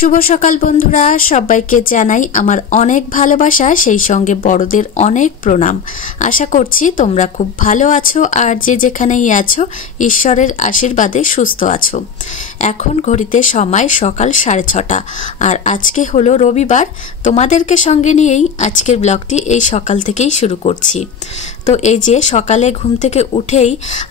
শুভ সকাল বন্ধুরা, সবাইকে জানাই আমার অনেক ভালোবাসা, সেই সঙ্গে বড়দের অনেক প্রণাম। আশা করছি তোমরা খুব ভালো আছো আর যে যেখানেই আছো ঈশ্বরের আশীর্বাদে সুস্থ আছো। এখন ঘড়িতে সময় সকাল 6:30 আর আজকে হলো রবিবার। তোমাদেরকে সঙ্গে নিয়েই আজকের ব্লগটি এই সকাল থেকেই শুরু করছি। তো এই যে সকালে ঘুম থেকে উঠেই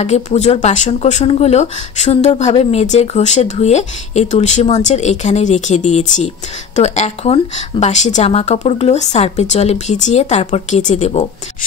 আগে পুজোর বাসনকোসনগুলো সুন্দরভাবে মেজে ঘষে ধুয়ে এই তুলসী মঞ্চের এখানে রেখে দিয়েছি। তো এখন বাসি জামা কাপড়গুলো সার্ফের জলে ভিজিয়ে তারপর কেচে দেব।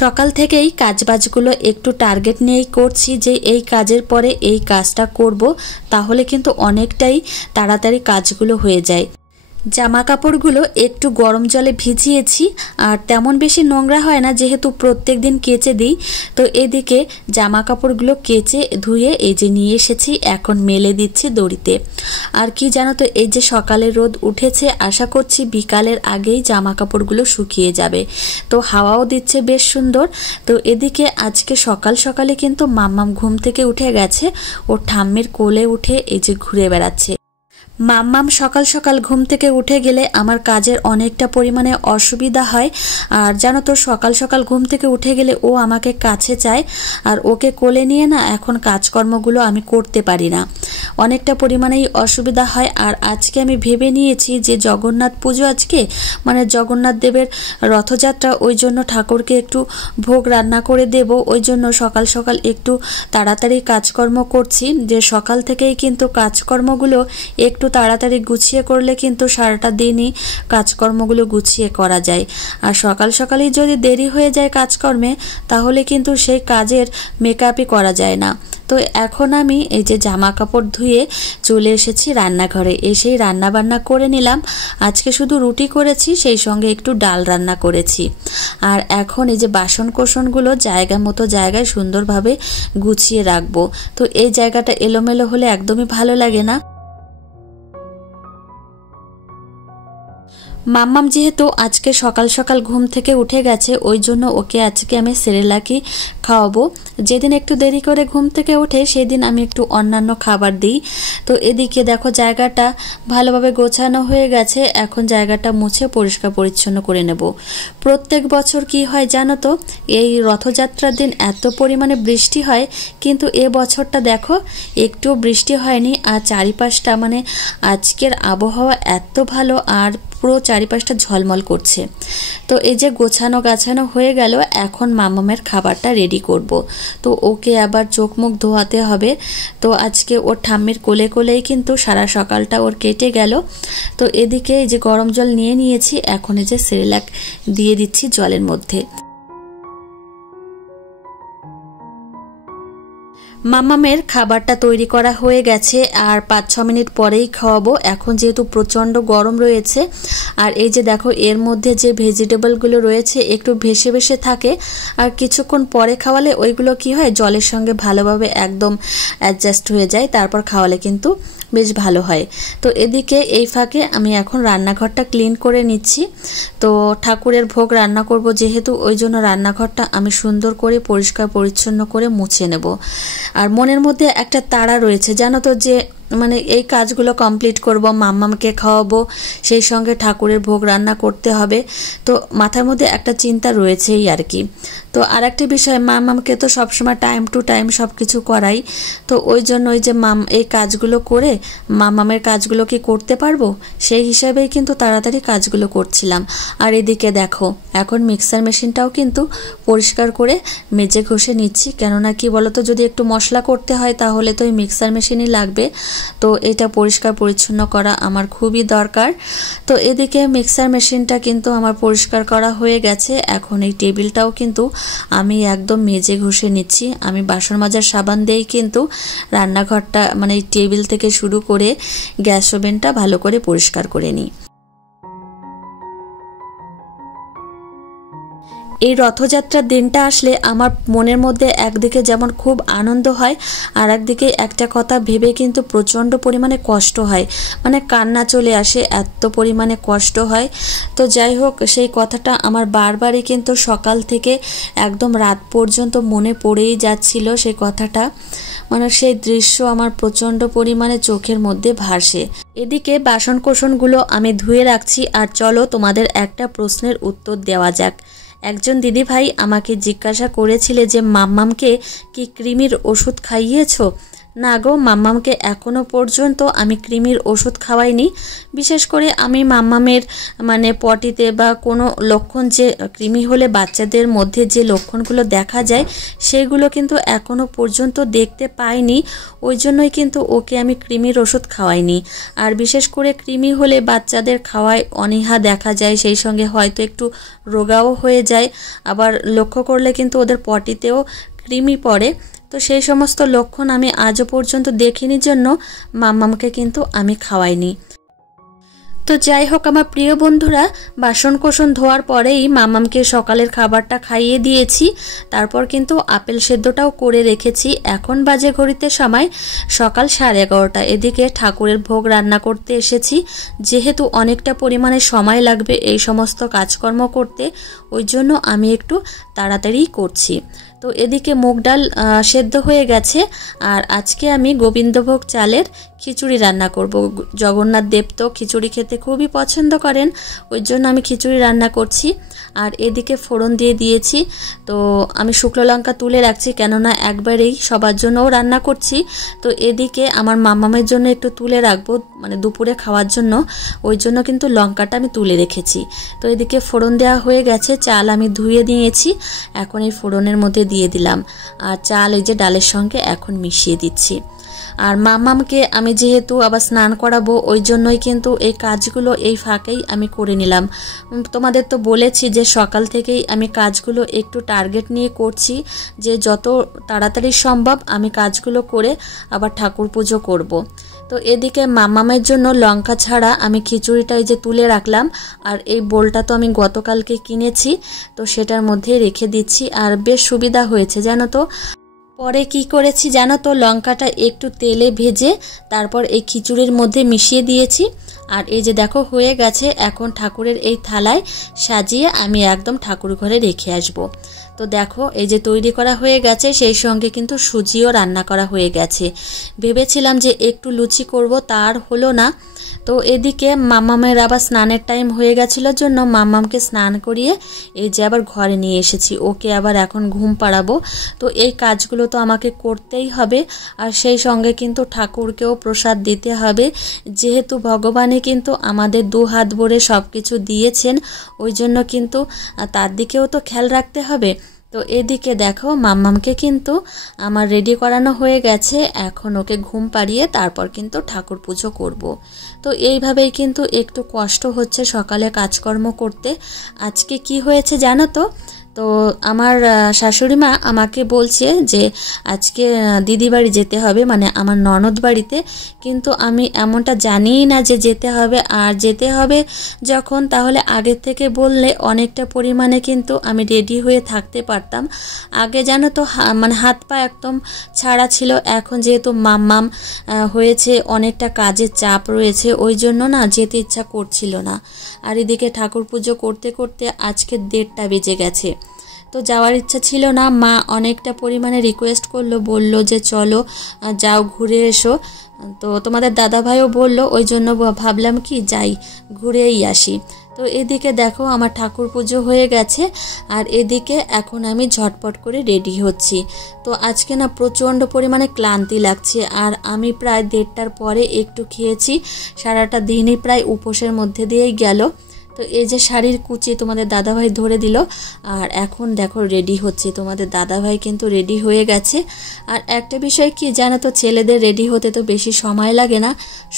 সকাল থেকেই কাজবাজগুলো একটু টার্গেট নিয়েই করছি যে এই কাজের পরে এই কাজটা করব, তাহলে কিন্তু অনেকটাই তাড়াতাড়ি কাজগুলো হয়ে যায়। জামা কাপড়গুলো একটু গরম জলে ভিজিয়েছি আর তেমন বেশি নোংরা হয় না, যেহেতু প্রত্যেক দিন কেচে দিই। তো এদিকে জামা কাপড়গুলো কেচে ধুয়ে এই যে নিয়ে এসেছি, এখন মেলে দিচ্ছি দড়িতে। আর কি জানো তো, এই যে সকালে রোদ উঠেছে, আশা করছি বিকালের আগেই জামা কাপড়গুলো শুকিয়ে যাবে। তো হাওয়াও দিচ্ছে বেশ সুন্দর। তো এদিকে আজকে সকাল সকালে কিন্তু মাম্মাম ঘুম থেকে উঠে গেছে, ওর ঠাম্মির কোলে উঠে এই যে ঘুরে বেড়াচ্ছে। মাম্মাম সকাল সকাল ঘুম থেকে উঠে গেলে আমার কাজের অনেকটা পরিমাণে অসুবিধা হয়। আর জানো তো, সকাল সকাল ঘুম থেকে উঠে গেলে ও আমাকে কাছে চায়, আর ওকে কোলে নিয়ে না এখন কাজকর্মগুলো আমি করতে পারি না, অনেকটা পরিমাণেই অসুবিধা হয়। আর আজকে আমি ভেবে নিয়েছি যে জগন্নাথ পুজো আজকে, মানে জগন্নাথ দেবের রথযাত্রা, ওই জন্য ঠাকুরকে একটু ভোগ রান্না করে দেব। ওই জন্য সকাল সকাল একটু তাড়াতাড়ি কাজকর্ম করছি, যে সকাল থেকেই কিন্তু কাজকর্মগুলো একটু তাড়াতাড়ি গুছিয়ে করলে কিন্তু সারাটা দিনই কাজকর্মগুলো গুছিয়ে করা যায়। আর সকাল সকালেই যদি দেরি হয়ে যায় কাজকর্মে, তাহলে কিন্তু সেই কাজের মেকআপই করা যায় না। তো এখন আমি এই যে জামা কাপড় ধুয়ে চলে এসেছি রান্নাঘরে, এসেই রান্না বান্না করে নিলাম। আজকে শুধু রুটি করেছি, সেই সঙ্গে একটু ডাল রান্না করেছি। আর এখন এই যে বাসন কোসনগুলো জায়গা মতো জায়গায় সুন্দরভাবে গুছিয়ে রাখবো। তো এই জায়গাটা এলোমেলো হলে একদমই ভালো লাগে না। মাম্মাম যেহেতু আজকে সকাল সকাল ঘুম থেকে উঠে গেছে, ওই জন্য ওকে আজকে আমি সেরেলাকই খাওয়াবো। যেদিন একটু দেরি করে ঘুম থেকে ওঠে সেদিন আমি একটু অন্যান্য খাবার দিই। তো এদিকে দেখো জায়গাটা ভালোভাবে গোছানো হয়ে গেছে, এখন জায়গাটা মুছে পরিষ্কার পরিচ্ছন্ন করে নেব। প্রত্যেক বছর কি হয় জানো তো, এই রথযাত্রার দিন এত পরিমাণে বৃষ্টি হয়, কিন্তু এ বছরটা দেখো একটুও বৃষ্টি হয়নি। আর চারিপাশটা মানে আজকের আবহাওয়া এত ভালো, আর পুরো চারিপাশটা ঝলমল করছে। তো এই যে গোছানো গাছানো হয়ে গেল, এখন মামামের খাবারটা রেডি করব। তো ওকে আবার চোখ মুখ ধোয়াতে হবে। তো আজকে ওর ঠাম্মির কোলে কোলেই কিন্তু সারা সকালটা ওর কেটে গেল। তো এদিকে এই যে গরম জল নিয়ে নিয়েছি, এখন এই যে সেরেলাক দিয়ে দিচ্ছি জলের মধ্যে। মামামের খাবারটা তৈরি করা হয়ে গেছে, আর 5-6 মিনিট পরেই খাওয়াবো। এখন যেহেতু প্রচণ্ড গরম রয়েছে, আর এই যে দেখো এর মধ্যে যে ভেজিটেবলগুলো রয়েছে একটু ভেসে ভেসে থাকে, আর কিছুক্ষণ পরে খাওয়ালে ওইগুলো কি হয়, জলের সঙ্গে ভালোভাবে একদম অ্যাডজাস্ট হয়ে যায়, তারপর খাওয়ালে কিন্তু বেশ ভালো হয়। তো এদিকে এই ফাঁকে আমি এখন রান্নাঘরটা ক্লিন করে নিচ্ছি। তো ঠাকুরের ভোগ রান্না করব যেহেতু, ওই জন্য রান্নাঘরটা আমি সুন্দর করে পরিষ্কার পরিচ্ছন্ন করে মুছে নেব। আর মনের মধ্যে একটা তাড়া রয়েছে জানো তো, যে মানে এই কাজগুলো কমপ্লিট করব, মাম্মামকে খাওয়াবো, সেই সঙ্গে ঠাকুরের ভোগ রান্না করতে হবে। তো মাথার মধ্যে একটা চিন্তা রয়েছেই আর কি। তো আর একটা বিষয়, মাম্মামকে তো সবসময় টাইম টু টাইম সব কিছু করাই। তো ওই জন্য ওই যে এই কাজগুলো করে মাম্মামের কাজগুলো কি করতে পারবো, সেই হিসাবেই কিন্তু তাড়াতাড়ি কাজগুলো করছিলাম। আর এদিকে দেখো এখন মিক্সার মেশিনটাও কিন্তু পরিষ্কার করে মেজে ঘষে নিচ্ছি, কেননা কি বলতো, যদি একটু মশলা করতে হয় তাহলে তো ওই মিক্সার মেশিনই লাগবে। তো এটা পরিষ্কার পরিচ্ছন্ন করা আমার খুবই দরকার। তো এদিকে মিক্সার মেশিনটা কিন্তু আমার পরিষ্কার করা হয়ে গেছে। এখন এই টেবিলটাও কিন্তু আমি একদম মেজে ঘষে নিচ্ছি। আমি বাসন মাজার সাবান দিয়েই কিন্তু রান্নাঘরটা মানে এই টেবিল থেকে শুরু করে গ্যাস ওভেনটা ভালো করে পরিষ্কার করে নিই। এই রথযাত্রার দিনটা আসলে আমার মনের মধ্যে একদিকে যেমন খুব আনন্দ হয়, আর একদিকে একটা কথা ভেবে কিন্তু প্রচণ্ড পরিমাণে কষ্ট হয়, মানে কান্না চলে আসে, এত পরিমাণে কষ্ট হয়। তো যাই হোক, সেই কথাটা আমার বারবারই কিন্তু সকাল থেকে একদম রাত পর্যন্ত মনে পড়েই যাচ্ছিল সেই কথাটা, মানে সেই দৃশ্য আমার প্রচণ্ড পরিমাণে চোখের মধ্যে ভাসে। এদিকে বাসনকোসনগুলো আমি ধুয়ে রাখছি, আর চলো তোমাদের একটা প্রশ্নের উত্তর দেওয়া যাক। একজন দিদিভাই আমাকে জিজ্ঞাসা করেছিলে যে মাম্মামকে কি কৃমির ওষুধ খাইয়েছো? না গো, মাম্মামকে এখনো পর্যন্ত আমি কৃমির ওষুধ খাওয়াইনি। বিশেষ করে আমি মাম্মামের মানে পটিতে বা কোনো লক্ষণ, যে কৃমি হলে বাচ্চাদের মধ্যে যে লক্ষণগুলো দেখা যায় সেগুলো কিন্তু এখনো পর্যন্ত দেখতে পাইনি, ওই জন্যই কিন্তু ওকে আমি কৃমির ওষুধ খাওয়াইনি। আর বিশেষ করে কৃমি হলে বাচ্চাদের খাওয়ায় অনীহা দেখা যায়, সেই সঙ্গে হয়তো একটু রোগাও হয়ে যায়, আবার লক্ষ্য করলে কিন্তু ওদের পটিতেও কৃমি পড়ে। তো সেই সমস্ত লক্ষণ আমি আজও পর্যন্ত দেখিনি জন্য মাম্মামকে কিন্তু আমি খাওয়াইনি। তো যাই হোক আমার প্রিয় বন্ধুরা, বাসনকোসন ধোয়ার পরেই মাম্মামকে সকালের খাবারটা খাইয়ে দিয়েছি, তারপর কিন্তু আপেল সেদ্ধটাও করে রেখেছি। এখন বাজে ঘড়িতে সময় সকাল 11:30। এদিকে ঠাকুরের ভোগ রান্না করতে এসেছি, যেহেতু অনেকটা পরিমাণে সময় লাগবে এই সমস্ত কাজকর্ম করতে, ওই জন্য আমি একটু তাড়াতাড়ি করছি। তো এদিকে মুগ ডাল সেদ্ধ হয়ে গেছে, আর আজকে আমি গোবিন্দভোগ চালের খিচুড়ি রান্না করব। জগন্নাথ দেব তো খিচুড়ি খেতে খুবই পছন্দ করেন, ওই জন্য আমি খিচুড়ি রান্না করছি। আর এদিকে ফোড়ন দিয়ে দিয়েছি, তো আমি শুকনো লঙ্কা তুলে রাখছি, কেননা একবারেই সবার জন্যও রান্না করছি। তো এদিকে আমার মাম্মামের জন্য একটু তুলে রাখবো, মানে দুপুরে খাওয়ার জন্য, ওই জন্য কিন্তু লঙ্কাটা আমি তুলে রেখেছি। তো এদিকে ফোড়ন দেওয়া হয়ে গেছে, চাল আমি ধুয়ে নিয়েছি, এখন এই ফোড়নের মধ্যে দিয়ে দিলাম, আর চাল এই যে ডালের সঙ্গে এখন মিশিয়ে দিচ্ছি। আর মাম্মামকে আমি যেহেতু আবার স্নান করাবো, ওই জন্যই কিন্তু এই কাজগুলো এই ফাঁকেই আমি করে নিলাম। তোমাদের তো বলেছি যে সকাল থেকেই আমি কাজগুলো একটু টার্গেট নিয়ে করছি, যে যত তাড়াতাড়ি সম্ভব আমি কাজগুলো করে আবার ঠাকুর পুজো করব। তো এদিকে মাম্মামের জন্য লঙ্কা ছাড়া আমি খিচুড়িটা এই যে তুলে রাখলাম, আর এই বোলটা তো আমি গতকালকে কিনেছি, তো সেটার মধ্যে রেখে দিচ্ছি, আর বেশ সুবিধা হয়েছে জানো তো। পরে কি করেছি জানো তো, লঙ্কাটা একটু তেলে ভেজে তারপর এই খিচুড়ির মধ্যে মিশিয়ে দিয়েছি, আর এই যে দেখো হয়ে গেছে। এখন ঠাকুরের এই থালায় সাজিয়ে আমি একদম ঠাকুর ঘরে রেখে আসব। তো দেখো এই যে তৈরি করা হয়ে গেছে, সেই সঙ্গে কিন্তু সুজিও রান্না করা হয়ে গেছে। ভেবেছিলাম যে একটু লুচি করব, তার হলো না। তো এদিকে মাম্মামের আবার স্নানের টাইম হয়ে গেছিলোর জন্য মাম্মামকে স্নান করিয়ে এই যে আবার ঘরে নিয়ে এসেছি, ওকে আবার এখন ঘুম পাড়াবো। তো এই কাজগুলো তো আমাকে করতেই হবে, আর সেই সঙ্গে কিন্তু ঠাকুরকেও প্রসাদ দিতে হবে, যেহেতু ভগবানে কিন্তু আমাদের দু হাত ভরে সব কিছু দিয়েছেন, ওই জন্য কিন্তু তার দিকেও তো খেয়াল রাখতে হবে। তো এদিকে দেখো মাম্মামকে কিন্তু আমার রেডি করানো হয়ে গেছে, এখন ওকে ঘুম পাড়িয়ে তারপর কিন্তু ঠাকুর পুজো করব। তো এইভাবেই কিন্তু একটু কষ্ট হচ্ছে সকালে কাজকর্ম করতে। আজকে কি হয়েছে জানো তো, তো আমার শাশুড়ি মা আমাকে বলছে যে আজকে দিদি বাড়ি যেতে হবে, মানে আমার ননদ বাড়িতে, কিন্তু আমি এমনটা জানিই না যে যেতে হবে। আর যেতে হবে যখন, তাহলে আগের থেকে বললে অনেকটা পরিমাণে কিন্তু আমি রেডি হয়ে থাকতে পারতাম। আগে জানো তো মানে হাত পা একদম ছাড়া ছিল, এখন যেহেতু মাম্মাম হয়েছে, অনেকটা কাজের চাপ রয়েছে, ওই জন্য না যেতে ইচ্ছা করছিল না। আর এদিকে ঠাকুর পুজো করতে করতে আজকে 1:30 বেজে গেছে, তো যাওয়ার ইচ্ছা ছিল না। মা অনেকটা পরিমাণে রিকোয়েস্ট করলো, বলল যে চলো যাও ঘুরে এসো। তো তোমাদের দাদাভাইও বললো, ওই জন্য ভাবলাম কি যাই ঘুরেই আসি। তো এদিকে দেখো আমার ঠাকুর পুজো হয়ে গেছে, আর এদিকে এখন আমি ঝটপট করে রেডি হচ্ছি। তো আজকে না প্রচণ্ড পরিমাণে ক্লান্তি লাগছে, আর আমি প্রায় 1:30টার পরে একটু খেয়েছি, সারাটা দিনই প্রায় উপোসের মধ্যে দিয়েই গেল। তো এই যে শাড়ির কুচি তোমাদের দাদাভাই ধরে দিল, আর এখন দেখো রেডি হচ্ছে। তোমাদের দাদাভাই কিন্তু রেডি হয়ে গেছে। আর একটা বিষয় কি জানো তো, ছেলেদের রেডি হতে তো বেশি সময় লাগে না,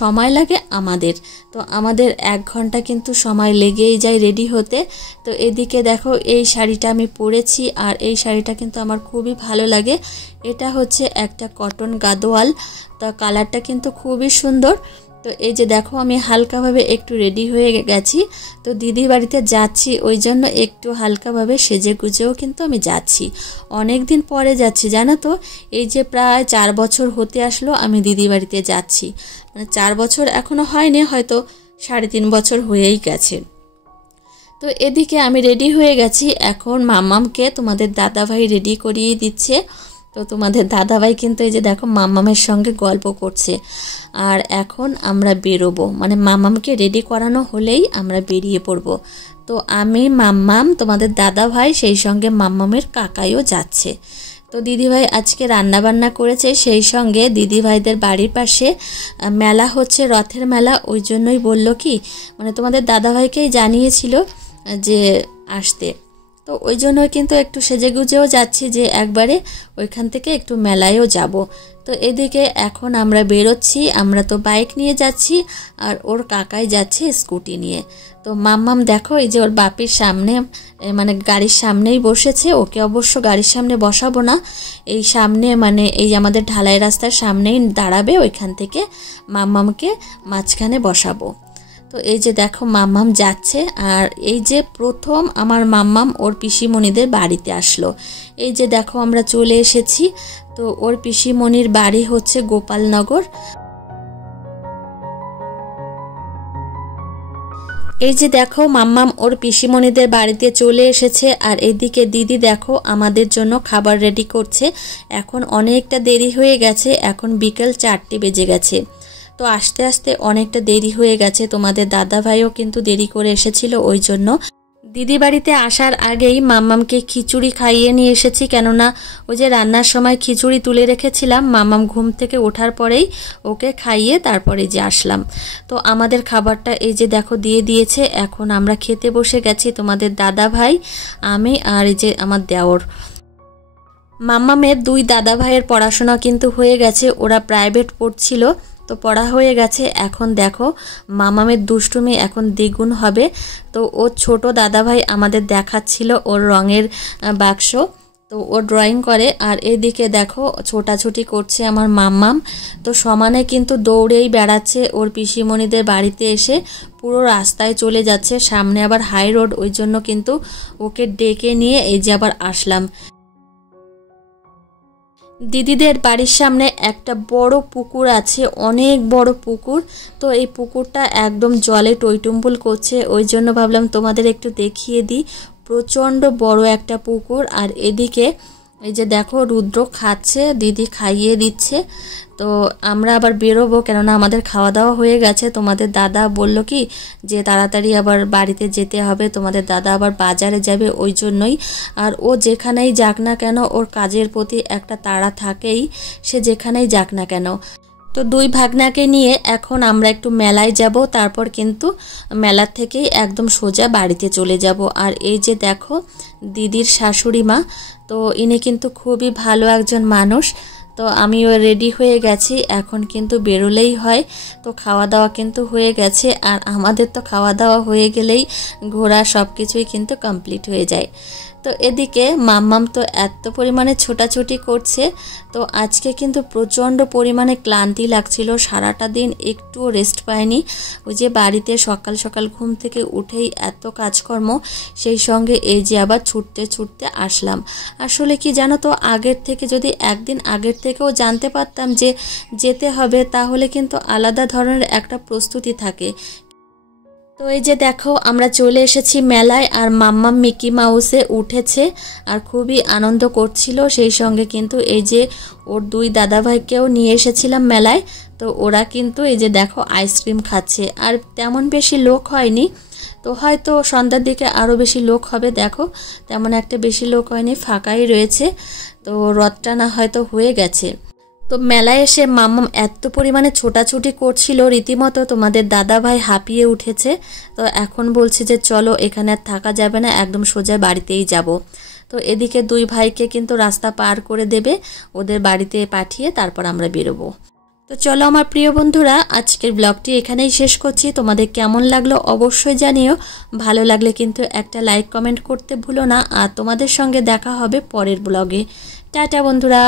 সময় লাগে আমাদের। তো আমাদের 1 ঘন্টা কিন্তু সময় লেগেই যায় রেডি হতে। তো এদিকে দেখো এই শাড়িটা আমি পরেছি, আর এই শাড়িটা কিন্তু আমার খুবই ভালো লাগে। এটা হচ্ছে একটা কটন গাদোয়াল, তো কালারটা কিন্তু খুবই সুন্দর। তো এই যে দেখো আমি হালকাভাবে একটু রেডি হয়ে গেছি। তো দিদির বাড়িতে যাচ্ছি, ওই জন্য একটু হালকাভাবে সেজে গুজেও কিন্তু আমি যাচ্ছি। অনেক দিন পরে যাচ্ছি জানো তো, এই যে প্রায় 4 বছর হতে আসলো আমি দিদির বাড়িতে যাচ্ছি। মানে 4 বছর এখনো হয়নি, হয়তো 3.5 বছর হয়েই গেছে। তো এদিকে আমি রেডি হয়ে গেছি, এখন মাম্মামকে তোমাদের দাদাভাই রেডি করিয়ে দিচ্ছে। তো তোমাদের দাদাভাই কিন্তু এই যে দেখো মাম্মামের সঙ্গে গল্প করছে। আর এখন আমরা বেরোবো, মানে মাম্মামকে রেডি করানো হলেই আমরা বেরিয়ে পড়বো। তো আমি, মাম্মাম, তোমাদের দাদাভাই, সেই সঙ্গে মাম্মামের কাকাইও যাচ্ছে। তো দিদিভাই আজকে রান্না বান্না করেছে, সেই সঙ্গে দিদিভাইদের বাড়ির পাশে মেলা হচ্ছে, রথের মেলা। ওই জন্যই বললো কি, মানে তোমাদের দাদাভাইকেই জানিয়েছিল যে আসতে। তো ওই জন্য কিন্তু একটু সেজে গুজেও যাচ্ছি যে একবারে ওইখান থেকে একটু মেলায়ও যাব। তো এদিকে এখন আমরা বেরোচ্ছি, আমরা তো বাইক নিয়ে যাচ্ছি আর ওর কাকাই যাচ্ছে স্কুটি নিয়ে। তো মাম্মাম দেখো এই যে ওর বাপির সামনে, মানে গাড়ির সামনেই বসেছে। ওকে অবশ্য গাড়ির সামনে বসাবো না, এই সামনে মানে এই আমাদের ঢালাই রাস্তার সামনেই দাঁড়াবে, ওইখান থেকে মাম্মামকে মাঝখানে বসাবো। তো এই যে দেখো মাম্মাম যাচ্ছে। আর এই যে প্রথম আমার মাম্মাম ওর পিসিমণিদের বাড়িতে আসলো। এই যে দেখো আমরা চলে এসেছি। তো ওর পিসিমণির বাড়ি হচ্ছে গোপালনগর। এই যে দেখো মাম্মাম ওর পিসিমণিদের বাড়িতে চলে এসেছে। আর এদিকে দিদি দেখো আমাদের জন্য খাবার রেডি করছে। এখন অনেকটা দেরি হয়ে গেছে, এখন বিকেল 4টে বেজে গেছে। তো আস্তে আস্তে অনেকটা দেরি হয়ে গেছে। তোমাদের দাদাভাইও কিন্তু দেরি করে এসেছিল, ওই জন্য দিদি বাড়িতে আসার আগেই মাম্মামকে খিচুড়ি খাইয়ে নিয়ে এসেছি। কেননা ওই যে রান্নার সময় খিচুড়ি তুলে রেখেছিলাম, মাম্মাম ঘুম থেকে ওঠার পরেই ওকে খাইয়ে তারপরে যে আসলাম। তো আমাদের খাবারটা এই যে দেখো দিয়ে দিয়েছে। এখন আমরা খেতে বসে গেছি, তোমাদের দাদাভাই, আমি আর এই যে আমার দেওর। মাম্মামের 2 দাদাভাইয়ের পড়াশোনা কিন্তু হয়ে গেছে, ওরা প্রাইভেট পড়ছিল, তো পড়া হয়ে গেছে। এখন দেখো মামামের দুষ্টুমি এখন দ্বিগুণ হবে। তো ওর ছোট দাদাভাই আমাদের দেখাচ্ছিল ওর রঙের বাক্স, তো ও ড্রয়িং করে। আর এদিকে দেখো ছোটাছুটি করছে আমার মাম্মাম। তো সমানে কিন্তু দৌড়েই বেড়াচ্ছে, ওর পিসিমণিদের বাড়িতে এসে পুরো রাস্তায় চলে যাচ্ছে, সামনে আবার হাই রোড, ওই জন্য কিন্তু ওকে ডেকে নিয়ে এই যে আবার আসলাম। দিদিদের বাড়ির সামনে একটা বড় পুকুর আছে, অনেক বড় পুকুর। তো এই পুকুরটা একদম জলে টইটুম্বুল করছে, ওই জন্য ভাবলাম তোমাদের একটু দেখিয়ে দিই। প্রচণ্ড বড় একটা পুকুর। আর এদিকে এই যে দেখো রুদ্র খাচ্ছে, দিদি খাইয়ে দিচ্ছে। তো আমরা আবার বেরোবো, কেননা আমাদের খাওয়া দাওয়া হয়ে গেছে। তোমাদের দাদা বলল কি যে তাড়াতাড়ি আবার বাড়িতে যেতে হবে, তোমাদের দাদা আবার বাজারে যাবে, ওই জন্যই। আর ও যেখানেই যাক না কেন ওর কাজের প্রতি একটা তাড়া থাকেই, সে যেখানেই যাক না কেন। তো 2 ভাগনাকে নিয়ে এখন আমরা একটু মেলায় যাব, তারপর কিন্তু মেলার থেকেই একদম সোজা বাড়িতে চলে যাব। আর এই যে দেখো দিদির শাশুড়ি মা, তো ইনি কিন্তু খুবই ভালো একজন মানুষ। তো আমিও রেডি হয়ে গেছি, এখন কিন্তু বেরোলেই হয়। তো খাওয়া দাওয়া কিন্তু হয়ে গেছে, আর আমাদের তো খাওয়া দাওয়া হয়ে গেলেই ঘোরা সব কিছুই কিন্তু কমপ্লিট হয়ে যায়। তো এদিকে মাম্মাম তো এত পরিমাণে ছোটাছুটি করছে। তো আজকে কিন্তু প্রচণ্ড পরিমাণে ক্লান্তি লাগছিল, সারাটা দিন একটুও রেস্ট পাইনি। ওই যে বাড়িতে সকাল সকাল ঘুম থেকে উঠেই এত কাজকর্ম, সেই সঙ্গে এই যে আবার ছুটতে ছুটতে আসলাম। আসলে কি জানো তো, আগের থেকে যদি একদিন আগের থেকেও জানতে পারতাম যে যেতে হবে, তাহলে কিন্তু আলাদা ধরনের একটা প্রস্তুতি থাকে। তো এই যে দেখো আমরা চলে এসেছি মেলায়, আর মাম্মাম মিকি মাউসে উঠেছে আর খুবই আনন্দ করছিল। সেই সঙ্গে কিন্তু এই যে ওর 2 দাদাভাইকেও নিয়ে এসেছিলাম মেলায়। তো ওরা কিন্তু এই যে দেখো আইসক্রিম খাচ্ছে। আর তেমন বেশি লোক হয়নি, তো হয়তো সন্ধ্যার দিকে আরও বেশি লোক হবে। দেখো তেমন একটা বেশি লোক হয়নি, ফাঁকাই রয়েছে। তো রথটা না হয়তো হয়ে গেছে। তো মেলায় এসে মাম্মাম এত পরিমাণে ছোটাছুটি করছিল, রীতিমতো তোমাদের দাদাভাই হাঁপিয়ে উঠেছে। তো এখন বলছি যে চলো এখানে আর থাকা যাবে না, একদম সোজা বাড়িতেই যাব। তো এদিকে 2 ভাইকে কিন্তু রাস্তা পার করে দেবে, ওদের বাড়িতে পাঠিয়ে তারপর আমরা বেরোবো। তো চলো আমার প্রিয় বন্ধুরা, আজকের ব্লগটি এখানেই শেষ করছি। তোমাদের কেমন লাগলো অবশ্যই জানিও, ভালো লাগলে কিন্তু একটা লাইক কমেন্ট করতে ভুলো না। আর তোমাদের সঙ্গে দেখা হবে পরের ব্লগে। টাটা বন্ধুরা।